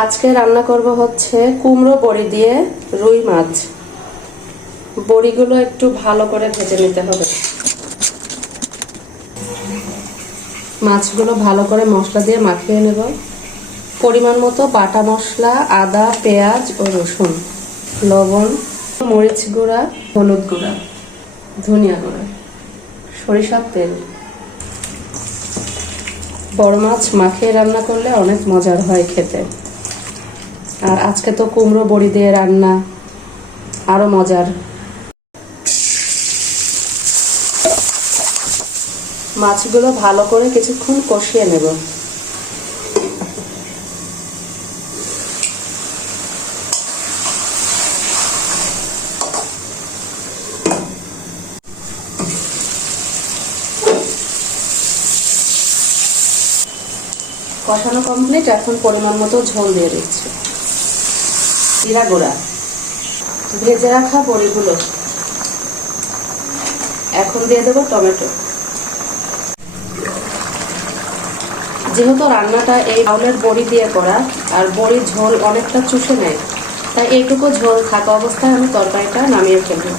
আজকে রান্না করব হচ্ছে কুমড়ো বড়ি দিয়ে রুই মাছ। বড়িগুলো একটু ভালো করে ভেজে নিতে হবে। মাছগুলো ভালো করে মশলা দিয়ে মাখিয়ে নেব। পরিমাণ মতো বাটা মশলা, আদা, পেঁয়াজ ও রসুন, লবণ, মরিচ গুঁড়া, হলুদ গুঁড়া, ধনিয়া গুঁড়া, সরিষার তেল। বড় মাছ মাখিয়ে রান্না করলে অনেক মজার হয় খেতে। আর আজকে তো কুমড়ো বড়ি দিয়ে রান্না, আরো মজার। মাছগুলো ভালো করে কিছুক্ষণ কষিয়ে নেব। কষানো কমপ্লিট। এখন পরিমাণ মতো ঝোল দিয়ে দিচ্ছি। জিরা গুঁড়া, ভেজে রাখা বড়িগুলো, এখন দিয়ে দেবো টমেটো। যেহেতু রান্নাটা এই চাউলের বড়ি দিয়ে করা আর বড়ির ঝোল অনেকটা চুষে নেয়, তাই এইটুকু ঝোল থাকা অবস্থায় আমি তরকারিটা নামিয়ে ফেলবো।